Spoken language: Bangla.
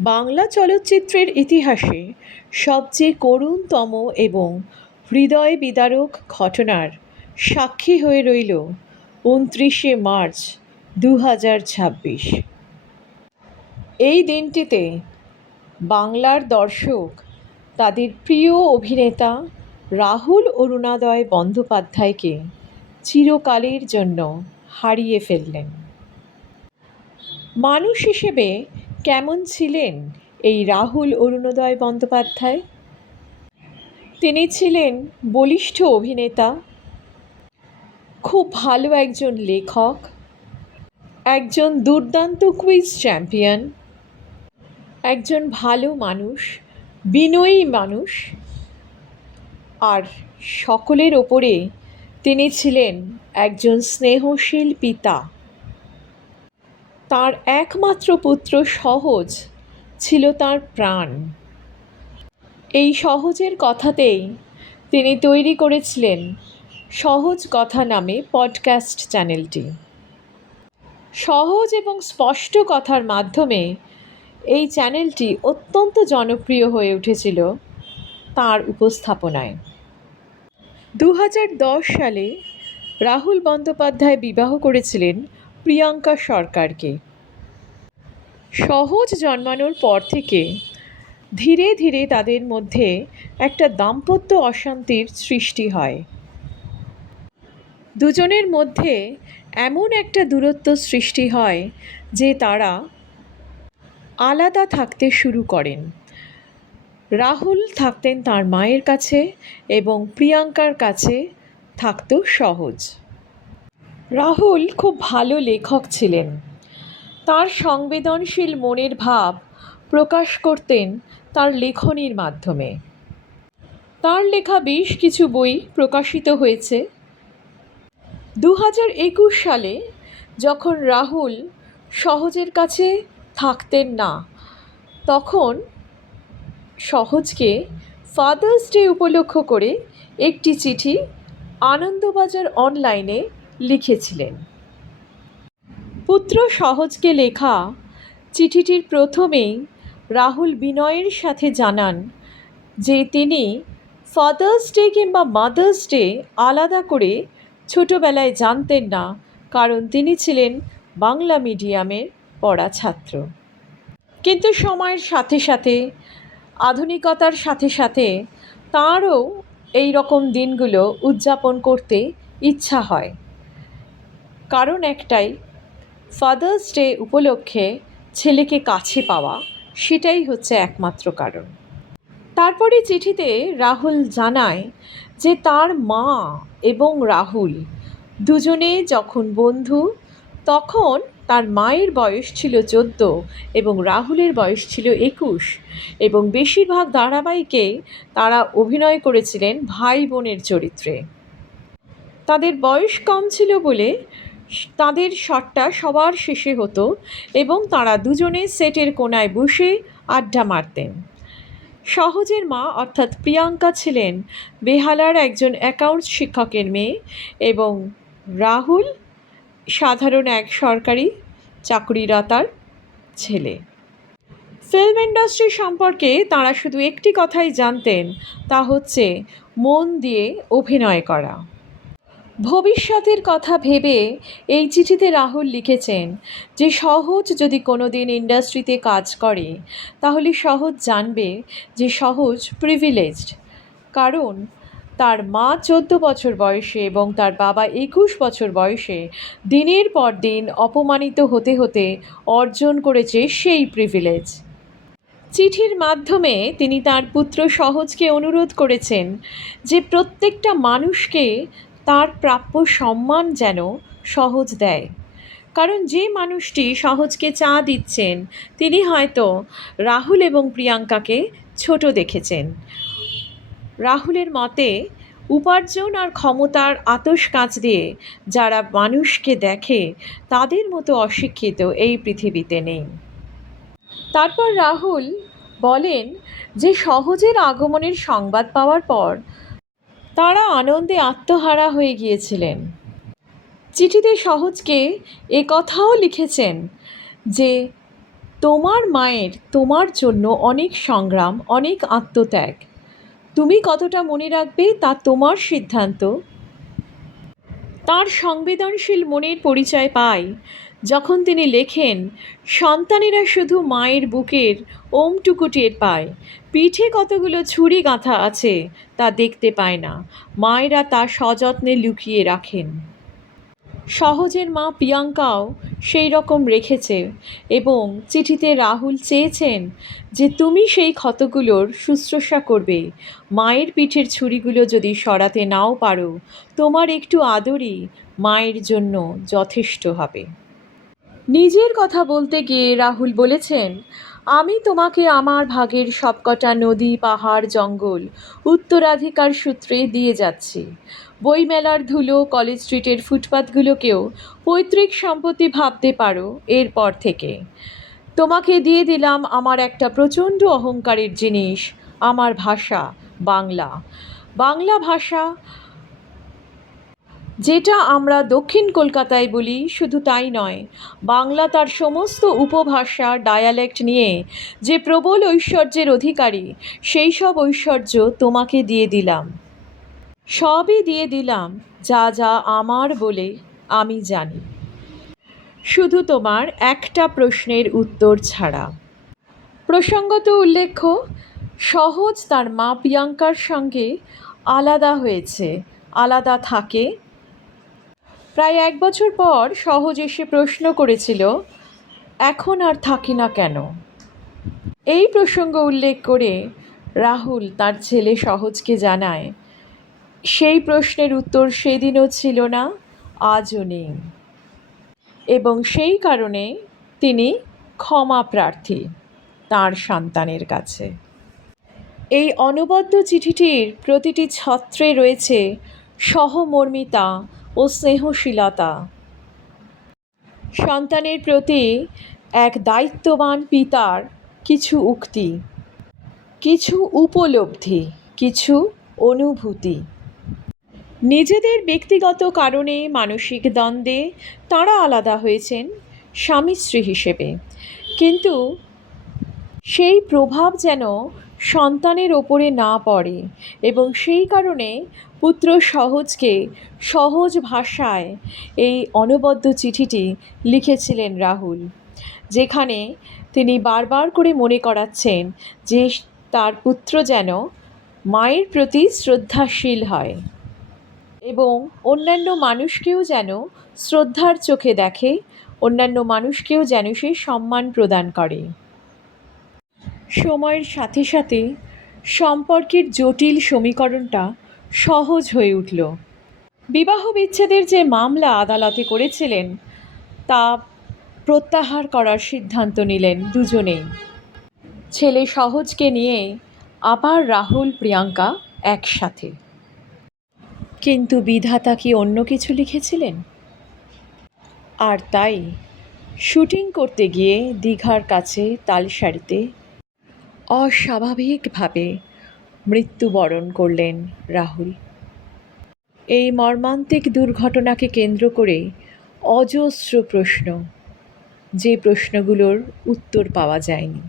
বাংলা চলচ্চিত্রের ইতিহাসে সবচেয়ে করুণতম এবং হৃদয় বিদারক ঘটনার সাক্ষী হয়ে রইল ২৯শে মার্চ ২০২৬। এই দিনটিতে বাংলার দর্শক তাদের প্রিয় অভিনেতা রাহুল অরুণোদয় বন্দ্যোপাধ্যায়কে চিরকালের জন্য হারিয়ে ফেললেন। মানুষ হিসেবে কেমন ছিলেন এই রাহুল অরুণোদয় বন্দ্যোপাধ্যায়? তিনি ছিলেন বলিষ্ঠ অভিনেতা, খুব ভালো একজন লেখক, একজন দুর্দান্ত কুইজ চ্যাম্পিয়ন, একজন ভালো মানুষ, বিনয়ী মানুষ, আর সকলের ওপরে তিনি ছিলেন একজন স্নেহশীল পিতা। তার একমাত্র পুত্র সহজ ছিল তার প্রাণ। এই সহজের কথাতেই তিনি তৈরি করেছিলেন সহজ কথা নামে পডকাস্ট চ্যানেলটি। সহজ এবং স্পষ্ট কথার মাধ্যমে এই চ্যানেলটি অত্যন্ত জনপ্রিয় হয়ে উঠেছিল তার উপস্থাপনায়। ২০১০ সালে রাহুল বন্দ্যোপাধ্যায় বিবাহ করেছিলেন প্রিয়াঙ্কা সরকারকে। সহজ জন্মানোর পর থেকে ধীরে ধীরে তাদের মধ্যে একটা দাম্পত্য অশান্তির সৃষ্টি হয়। দুজনের মধ্যে এমন একটা দূরত্ব সৃষ্টি হয় যে তারা আলাদা থাকতে শুরু করেন। রাহুল থাকতেন তার মায়ের কাছে এবং প্রিয়াঙ্কার কাছে থাকত সহজ। রাহুল খুব ভালো লেখক ছিলেন। তার সংবেদনশীল মনের ভাব প্রকাশ করতেন তার লেখনীর মাধ্যমে। তার লেখা বেশ কিছু বই প্রকাশিত হয়েছে। ২০২১ সালে যখন রাহুল সহজের কাছে থাকতেন না, তখন সহজকে ফাদার্স ডে উপলক্ষ করে একটি চিঠি আনন্দবাজার অনলাইনে লিখেছিলেন। পুত্র সহজকে লেখা চিঠিটির প্রথমেই রাহুল বিনয়ের সাথে জানান যে তিনি ফাদার্স ডে কিংবা মাদার্স ডে আলাদা করে ছোটোবেলায় জানতেন না, কারণ তিনি ছিলেন বাংলা মিডিয়ামের পড়া ছাত্র। কিন্তু সময়ের সাথে সাথে, আধুনিকতার সাথে সাথে তাঁরও এই রকম দিনগুলো উদযাপন করতে ইচ্ছা হয়। কারণ একটাই, ফাদার্স ডে উপলক্ষে ছেলেকে কাছে পাওয়া, সেটাই হচ্ছে একমাত্র কারণ। তারপরে চিঠিতে রাহুল জানায় যে তার মা এবং রাহুল দুজনে যখন বন্ধু, তখন তার মায়ের বয়স ছিল 14 এবং রাহুলের বয়স ছিল 21, এবং বেশিরভাগ ধারাবাহিকে তারা অভিনয় করেছিলেন ভাই বোনের চরিত্রে। তাদের বয়স কম ছিল বলে তাদের শটটা সবার শেষে হতো এবং তারা দুজনে সেটের কোনায় বসে আড্ডা মারতেন। সহজের মা অর্থাৎ প্রিয়াঙ্কা ছিলেন বেহালার একজন অ্যাকাউন্টস শিক্ষকের মেয়ে এবং রাহুল সাধারণ এক সরকারি চাকরিরতার ছেলে। ফিল্ম ইন্ডাস্ট্রি সম্পর্কে তাঁরা শুধু একটি কথাই জানতেন, তা হচ্ছে মন দিয়ে অভিনয় করা। ভবিষ্যতের কথা ভেবে এই চিঠিতে রাহুল লিখেছেন যে সহজ যদি কোনো দিন ইন্ডাস্ট্রিতে কাজ করে, তাহলে সহজ জানবে যে সহজ প্রিভিলেজড, কারণ তার মা 14 বছর বয়সে এবং তার বাবা 21 বছর বয়সে দিনের পর দিন অপমানিত হতে হতে অর্জন করেছে সেই প্রিভিলেজ। চিঠির মাধ্যমে তিনি তার পুত্র সহজকে অনুরোধ করেছেন যে প্রত্যেকটা মানুষকে তার প্রাপ্য সম্মান যেন সহজ দেয়, কারণ যে মানুষটি সহজকে চা দিচ্ছেন তিনি হয়তো রাহুল এবং প্রিয়াঙ্কাকে ছোট দেখেছেন। রাহুলের মতে উপার্জন আর ক্ষমতার আতশকাঁচ দিয়ে যারা মানুষকে দেখে, তাদের মতো অশিক্ষিত এই পৃথিবীতে নেই। তারপর রাহুল বলেন যে সহজের আগমনের সংবাদ পাওয়ার পর তারা আনন্দে আত্মহারা হয়ে গিয়েছিলেন। চিঠিতে সহজকে এ কথাও লিখেছেন যে তোমার মায়ের তোমার জন্য অনেক সংগ্রাম, অনেক আত্মত্যাগ। তুমি কতটা মনে রাখবে তা তোমার সিদ্ধান্ত। তার সংবেদনশীল মনের পরিচয় পায় যখন তিনি লেখেন, সন্তানেরা শুধু মায়ের বুকের ওমটুকু টের পায়, পিঠে কতগুলো ছুরি গাঁথা আছে তা দেখতে পায় না। মায়েরা তা সযত্নে লুকিয়ে রাখেন। সহজের মা প্রিয়াঙ্কাও সেই রকম রেখেছে, এবং চিঠিতে রাহুল চেয়েছেন যে তুমি সেই ক্ষতগুলোর শুশ্রূষা করবে। মায়ের পিঠের ছুরিগুলো যদি সরাতে নাও পারো, তোমার একটু আদরই মায়ের জন্য যথেষ্ট হবে। নিজের কথা বলতে গিয়ে রাহুল বলেছেন, আমি তোমাকে আমার ভাগের সবকটা নদী, পাহাড়, জঙ্গল উত্তরাধিকার সূত্রে দিয়ে যাচ্ছি। বইমেলার ধুলো, কলেজ স্ট্রিটের ফুটপাতগুলোকেও পৈতৃক সম্পত্তি ভাবতে পারো এরপর থেকে। তোমাকে দিয়ে দিলাম আমার একটা প্রচণ্ড অহংকারের জিনিস, আমার ভাষা বাংলা। বাংলা ভাষা, যেটা আমরা দক্ষিণ কলকাতায় বলি, শুধু তাই নয়, বাংলা তার সমস্ত উপভাষা, ডায়ালেক্ট নিয়ে যে প্রবল ঐশ্বর্যের অধিকারী, সেই সব ঐশ্বর্য তোমাকে দিয়ে দিলাম। সবই দিয়ে দিলাম যা যা আমার বলে আমি জানি, শুধু তোমার একটা প্রশ্নের উত্তর ছাড়া। প্রসঙ্গত উল্লেখ্য, সহজ তার মা প্রিয়াঙ্কার সঙ্গে আলাদা হয়েছে, আলাদা থাকে। প্রায় 1 বছর পর সহজ এসে প্রশ্ন করেছিল, এখন আর থাকি না কেন? এই প্রসঙ্গ উল্লেখ করে রাহুল তার ছেলে সহজকে জানায়, সেই প্রশ্নের উত্তর সেদিনও ছিল না, আজও নেই, এবং সেই কারণে তিনি ক্ষমা প্রার্থী তার সন্তানের কাছে। এই অনবদ্য চিঠিটির প্রতিটি ছত্রে রয়েছে সহমর্মিতা ও স্নেহশীলতা। সন্তানের প্রতি এক দায়িত্ববান পিতার কিছু উক্তি, কিছু উপলব্ধি, কিছু অনুভূতি। নিজেদের ব্যক্তিগত কারণে, মানসিক দ্বন্দ্বে তাঁরা আলাদা হয়েছেন স্বামী স্ত্রী হিসেবে, কিন্তু সেই প্রভাব যেন সন্তানের ওপরে না পড়ে, এবং সেই কারণে পুত্র সহজকে সহজ ভাষায় এই অনবদ্য চিঠিটি লিখেছিলেন রাহুল, যেখানে তিনি বারবার করে মনে করাচ্ছেন যে তার পুত্র যেন মায়ের প্রতি শ্রদ্ধাশীল হয় এবং অন্যান্য মানুষকেও যেন শ্রদ্ধার চোখে দেখে, অন্যান্য মানুষকেও যেন সে সম্মান প্রদান করে। সময়ের সাথে সাথে সম্পর্কের জটিল সমীকরণটা সহজ হয়ে উঠল। বিবাহ বিচ্ছেদের যে মামলা আদালতে করেছিলেন তা প্রত্যাহার করার সিদ্ধান্ত নিলেন দুজনেই। ছেলে সহজকে নিয়ে আবার রাহুল প্রিয়াঙ্কা একসাথে। কিন্তু বিধাতা কি অন্য কিছু লিখেছিলেন? আর তাই শুটিং করতে গিয়ে দীঘার কাছে তালসারিতে অস্বাভাবিকভাবে মৃত্যুবরণ করলেন রাহুল। এই মর্মান্তিক দুর্ঘটনাকে কেন্দ্র করে অজস্র প্রশ্ন, যে প্রশ্নগুলোর উত্তর পাওয়া যায়নি।